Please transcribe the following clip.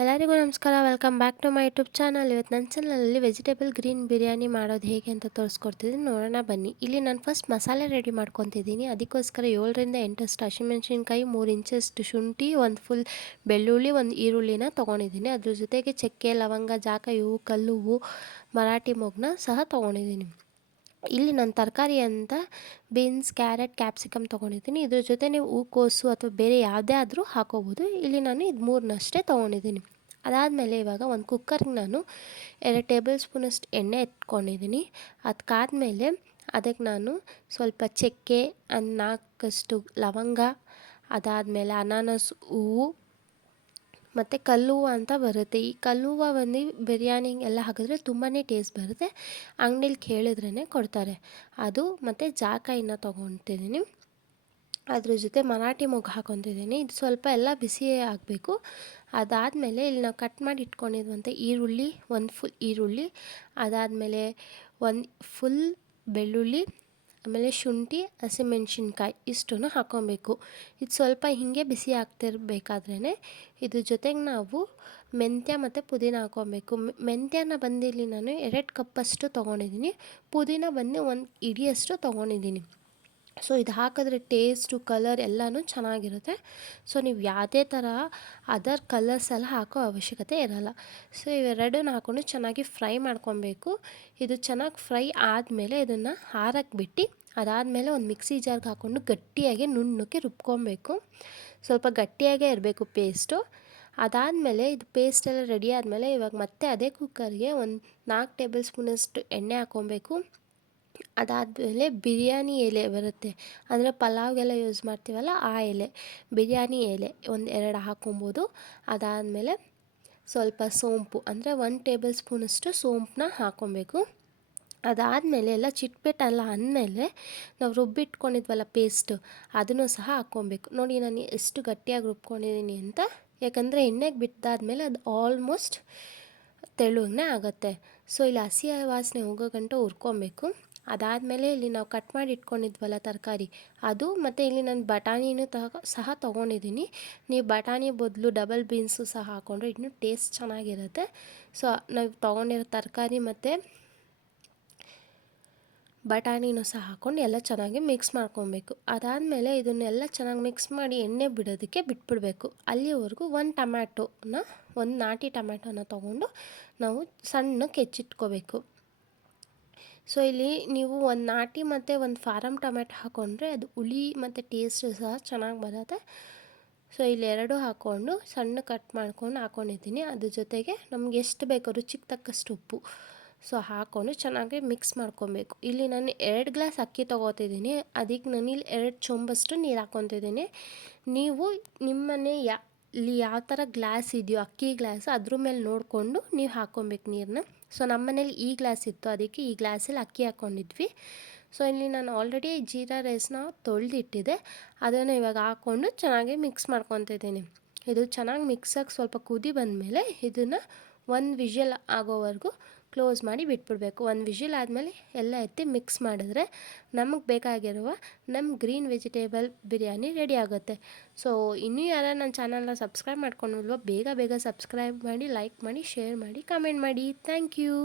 ಎಲ್ಲರಿಗೂ ನಮಸ್ಕಾರ. Welcome back to my YouTube channel. ಇವತ್ತು ನನ್ನ ಚಾನಲಲ್ಲಿ ವೆಜಿಟೇಬಲ್ ಗ್ರೀನ್ ಬಿರಿಯಾನಿ ಮಾಡೋದು ಹೇಗೆ ಅಂತ ತೋರಿಸ್ಕೊಡ್ತಿದ್ದೀನಿ, ನೋಡೋಣ ಬನ್ನಿ. ಇಲ್ಲಿ ನಾನು ಫಸ್ಟ್ ಮಸಾಲೆ ರೆಡಿ ಮಾಡ್ಕೊತಿದ್ದೀನಿ. ಅದಕ್ಕೋಸ್ಕರ 7ರಿಂದ 8 ಹಸಿಮೆಣಸಿನ್ಕಾಯಿ, 3 ಇಂಚಷ್ಟು ಶುಂಠಿ, ಒಂದು ಫುಲ್ ಬೆಳ್ಳುಳ್ಳಿ, ಒಂದು ಈರುಳ್ಳಿನ ತೊಗೊಂಡಿದ್ದೀನಿ. ಅದ್ರ ಜೊತೆಗೆ ಚಕ್ಕೆ, ಲವಂಗ, ಜಾಕಾಯಿ ಹೂವು, ಕಲ್ಲು ಹೂವು, ಮರಾಠಿ ಮೊಗ್ಗನ್ನ ಸಹ ತೊಗೊಂಡಿದ್ದೀನಿ. ಇಲ್ಲಿ ನಾನು ತರಕಾರಿ ಅಂತ ಬೀನ್ಸ್, ಕ್ಯಾರೆಟ್, ಕ್ಯಾಪ್ಸಿಕಮ್ ತೊಗೊಂಡಿದ್ದೀನಿ. ಇದ್ರ ಜೊತೆ ನೀವು ಹೂಕೋಸು ಅಥವಾ ಬೇರೆ ಯಾವುದೇ ಆದರೂ ಹಾಕೋಬೋದು. ಇಲ್ಲಿ ನಾನು ಇದು 3ನಷ್ಟೇ ತೊಗೊಂಡಿದ್ದೀನಿ. ಅದಾದಮೇಲೆ ಇವಾಗ ಒಂದು ಕುಕ್ಕರ್ಗೆ ನಾನು 2 ಟೇಬಲ್ ಸ್ಪೂನಷ್ಟು ಎಣ್ಣೆ ಎತ್ಕೊಂಡಿದ್ದೀನಿ. ಅದಕ್ಕಾದ್ಮೇಲೆ ಅದಕ್ಕೆ ನಾನು ಸ್ವಲ್ಪ ಚಕ್ಕೆ, 4 ಲವಂಗ, ಅದಾದಮೇಲೆ ಅನಾನಸ್ ಹೂವು ಮತ್ತು ಕಲ್ಲುವ್ವ ಅಂತ ಬರುತ್ತೆ. ಈ ಕಲ್ಲುವ್ವ ಬಂದು ಬಿರಿಯಾನಿಗೆಲ್ಲ ಹಾಕಿದ್ರೆ ತುಂಬಾ ಟೇಸ್ಟ್ ಬರುತ್ತೆ. ಅಂಗಡೀಲಿ ಕೇಳಿದ್ರೇ ಕೊಡ್ತಾರೆ ಅದು. ಮತ್ತು ಜಾಕಾಯಿನ ತೊಗೊತಿದ್ದೀನಿ. ಅದ್ರ ಜೊತೆ ಮರಾಠಿ ಮೊಗ್ಗು ಹಾಕ್ಕೊತಿದ್ದೀನಿ. ಇದು ಸ್ವಲ್ಪ ಎಲ್ಲ ಬಿಸಿ ಆಗಬೇಕು. ಅದಾದಮೇಲೆ ಇಲ್ಲಿ ನಾವು ಕಟ್ ಮಾಡಿ ಇಟ್ಕೊಂಡಿರುವಂಥ ಈರುಳ್ಳಿ, ಒಂದು ಫುಲ್ ಈರುಳ್ಳಿ, ಅದಾದಮೇಲೆ ಒಂದು ಫುಲ್ ಬೆಳ್ಳುಳ್ಳಿ, ಆಮೇಲೆ ಶುಂಠಿ, ಹಸಿಮೆಣ್ಸಿನ್ಕಾಯಿ ಇಷ್ಟನ್ನು ಹಾಕ್ಕೊಬೇಕು. ಇದು ಸ್ವಲ್ಪ ಹೀಗೆ ಬಿಸಿ ಆಗ್ತಿರ್ಬೇಕಾದ್ರೇ ಇದ್ರ ಜೊತೆಗೆ ನಾವು ಮೆಂತ್ಯ ಮತ್ತು ಪುದೀನ ಹಾಕ್ಕೊಬೇಕು. ಮೆಂತ್ಯನ ಬಂದಿಲ್ಲಿ ನಾನು 2 ಕಪ್ಪಷ್ಟು ತೊಗೊಂಡಿದ್ದೀನಿ. ಪುದೀನ ಬಂದು 1 ಹಿಡಿಯಷ್ಟು ತೊಗೊಂಡಿದ್ದೀನಿ. ಸೊ ಇದು ಹಾಕಿದ್ರೆ ಟೇಸ್ಟು, ಕಲರ್ ಎಲ್ಲನೂ ಚೆನ್ನಾಗಿರುತ್ತೆ. ಸೊ ನೀವು ಯಾವುದೇ ಥರ ಅದರ್ ಕಲರ್ಸ್ ಎಲ್ಲ ಹಾಕೋ ಅವಶ್ಯಕತೆ ಇರೋಲ್ಲ. ಸೊ ಇವೆರಡನ್ನ ಹಾಕ್ಕೊಂಡು ಚೆನ್ನಾಗಿ ಫ್ರೈ ಮಾಡ್ಕೊಬೇಕು. ಇದು ಚೆನ್ನಾಗಿ ಫ್ರೈ ಆದಮೇಲೆ ಇದನ್ನು ಆರಕ್ಕೆ ಬಿಟ್ಟು, ಅದಾದಮೇಲೆ ಒಂದು ಮಿಕ್ಸಿ ಜಾರ್ಗೆ ಹಾಕ್ಕೊಂಡು ಗಟ್ಟಿಯಾಗಿ ನುಣ್ಣಕ್ಕೆ ರುಬ್ಕೊಬೇಕು. ಸ್ವಲ್ಪ ಗಟ್ಟಿಯಾಗೇ ಇರಬೇಕು ಪೇಸ್ಟು. ಅದಾದಮೇಲೆ ಇದು ಪೇಸ್ಟೆಲ್ಲ ರೆಡಿ ಆದಮೇಲೆ ಇವಾಗ ಮತ್ತೆ ಅದೇ ಕುಕ್ಕರ್ಗೆ ಒಂದು 4 ಟೇಬಲ್ ಸ್ಪೂನಷ್ಟು ಎಣ್ಣೆ ಹಾಕ್ಕೊಬೇಕು. ಅದಾದಮೇಲೆ ಬಿರಿಯಾನಿ ಎಲೆ ಬರುತ್ತೆ, ಅಂದರೆ ಪಲಾವ್ಗೆಲ್ಲ ಯೂಸ್ ಮಾಡ್ತೀವಲ್ಲ ಆ ಎಲೆ, ಬಿರಿಯಾನಿ ಎಲೆ ಒಂದು 2 ಹಾಕ್ಕೊಬೋದು. ಅದಾದಮೇಲೆ ಸ್ವಲ್ಪ ಸೋಂಪು, ಅಂದರೆ 1 ಟೇಬಲ್ ಸ್ಪೂನಷ್ಟು ಸೋಂಪನ್ನ ಹಾಕ್ಕೊಬೇಕು. ಅದಾದಮೇಲೆ ಎಲ್ಲ ಚಿಟ್ಪೆಟ್ಟೆಲ್ಲ ಅಂದಮೇಲೆ ನಾವು ರುಬ್ಬಿಟ್ಕೊಂಡಿದ್ವಲ್ಲ ಪೇಸ್ಟು, ಅದನ್ನು ಸಹ ಹಾಕ್ಕೊಬೇಕು. ನೋಡಿ ನಾನು ಎಷ್ಟು ಗಟ್ಟಿಯಾಗಿ ರುಬ್ಕೊಂಡಿದ್ದೀನಿ ಅಂತ, ಯಾಕಂದರೆ ಎಣ್ಣೆಗೆ ಬಿಟ್ಟಾದ್ಮೇಲೆ ಅದು ಆಲ್ಮೋಸ್ಟ್ ತೆಳುವೇ ಆಗುತ್ತೆ. ಸೊ ಇಲ್ಲಿ ಹಸಿ ವಾಸನೆ ಹೋಗೋ ಗಂಟ ಹುರ್ಕೊಬೇಕು. ಅದಾದಮೇಲೆ ಇಲ್ಲಿ ನಾವು ಕಟ್ ಮಾಡಿ ಇಟ್ಕೊಂಡಿದ್ವಲ್ಲ ತರಕಾರಿ ಅದು, ಮತ್ತು ಇಲ್ಲಿ ನಾನು ಬಟಾಣಿನೂ ಸಹ ತೊಗೊಂಡಿದ್ದೀನಿ. ನೀವು ಬಟಾಣಿ ಬದಲು ಡಬಲ್ ಬೀನ್ಸು ಸಹ ಹಾಕ್ಕೊಂಡ್ರೆ ಇನ್ನೂ ಟೇಸ್ಟ್ ಚೆನ್ನಾಗಿರುತ್ತೆ. ಸೊ ನಾವು ತೊಗೊಂಡಿರೋ ತರಕಾರಿ ಮತ್ತು ಬಟಾಣಿನೂ ಸಹ ಹಾಕ್ಕೊಂಡು ಎಲ್ಲ ಚೆನ್ನಾಗಿ ಮಿಕ್ಸ್ ಮಾಡ್ಕೊಬೇಕು. ಅದಾದಮೇಲೆ ಇದನ್ನೆಲ್ಲ ಚೆನ್ನಾಗಿ ಮಿಕ್ಸ್ ಮಾಡಿ ಎಣ್ಣೆ ಬಿಡೋದಕ್ಕೆ ಬಿಟ್ಬಿಡಬೇಕು. ಅಲ್ಲಿವರೆಗೂ ಒಂದು ನಾಟಿ ಟೊಮ್ಯಾಟೋನ ತೊಗೊಂಡು ನಾವು ಸಣ್ಣಕ್ಕೆ ಹೆಚ್ಚಿಟ್ಕೋಬೇಕು. ಸೊ ಇಲ್ಲಿ ನೀವು ಒಂದು ನಾಟಿ ಮತ್ತು ಒಂದು ಫಾರಮ್ ಟೊಮ್ಯಾಟೊ ಹಾಕ್ಕೊಂಡ್ರೆ ಅದು ಹುಳಿ ಮತ್ತು ಟೇಸ್ಟು ಸಹ ಚೆನ್ನಾಗಿ ಬರುತ್ತೆ. ಸೊ ಇಲ್ಲಿ 2 ಹಾಕ್ಕೊಂಡು ಸಣ್ಣ ಕಟ್ ಮಾಡ್ಕೊಂಡು ಹಾಕ್ಕೊಂಡಿದ್ದೀನಿ. ಅದ್ರ ಜೊತೆಗೆ ನಮ್ಗೆ ಎಷ್ಟು ಬೇಕೋ ರುಚಿಗೆ ತಕ್ಕಷ್ಟು ಉಪ್ಪು ಸೊ ಹಾಕ್ಕೊಂಡು ಚೆನ್ನಾಗಿ ಮಿಕ್ಸ್ ಮಾಡ್ಕೊಬೇಕು. ಇಲ್ಲಿ ನಾನು 2 ಗ್ಲಾಸ್ ಅಕ್ಕಿ ತೊಗೋತಿದ್ದೀನಿ. ಅದಕ್ಕೆ ನಾನು ಇಲ್ಲಿ 2 ಚೊಂಬಷ್ಟು ನೀರು ಹಾಕ್ಕೊತಿದ್ದೀನಿ. ನೀವು ನಿಮ್ಮನೆ ಇಲ್ಲಿ ಯಾವ ಥರ ಗ್ಲಾಸ್ ಇದೆಯೋ ಅಕ್ಕಿ ಗ್ಲಾಸ್ ಅದ್ರ ಮೇಲೆ ನೋಡಿಕೊಂಡು ನೀವು ಹಾಕ್ಕೊಬೇಕು ನೀರನ್ನ. ಸೊ ನಮ್ಮ ಮನೇಲಿ ಈ ಗ್ಲಾಸ್ ಇತ್ತು, ಅದಕ್ಕೆ ಈ ಗ್ಲಾಸಲ್ಲಿ ಅಕ್ಕಿ ಹಾಕ್ಕೊಂಡಿದ್ವಿ. ಸೊ ಇಲ್ಲಿ ನಾನು ಆಲ್ರೆಡಿ ಜೀರಾ ರೈಸ್ನ ತೊಳೆದಿಟ್ಟಿದ್ದೆ, ಅದನ್ನು ಇವಾಗ ಹಾಕ್ಕೊಂಡು ಚೆನ್ನಾಗಿ ಮಿಕ್ಸ್ ಮಾಡ್ಕೊತಿದ್ದೀನಿ. ಇದು ಚೆನ್ನಾಗಿ ಮಿಕ್ಸಾಗಿ ಸ್ವಲ್ಪ ಕುದಿ ಬಂದಮೇಲೆ ಇದನ್ನು 1 ವಿಷಲ್ ಆಗೋವರೆಗೂ ಕ್ಲೋಸ್ ಮಾಡಿ ಬಿಟ್ಬಿಡಬೇಕು. 1 ವಿಷಲ್ ಆದಮೇಲೆ ಎಲ್ಲ ಎತ್ತಿ ಮಿಕ್ಸ್ ಮಾಡಿದ್ರೆ ನಮಗೆ ಬೇಕಾಗಿರುವ ನಮ್ಮ ಗ್ರೀನ್ ವೆಜಿಟೇಬಲ್ ಬಿರಿಯಾನಿ ರೆಡಿ ಆಗುತ್ತೆ. ಸೊ ಇನ್ನೂ ಯಾರು ನನ್ನ ಚಾನಲ್ನ ಸಬ್ಸ್ಕ್ರೈಬ್ ಮಾಡ್ಕೊಂಡಿಲ್ವೋ ಬೇಗ ಸಬ್ಸ್ಕ್ರೈಬ್ ಮಾಡಿ, ಲೈಕ್ ಮಾಡಿ, ಶೇರ್ ಮಾಡಿ, ಕಮೆಂಟ್ ಮಾಡಿ. Thank you.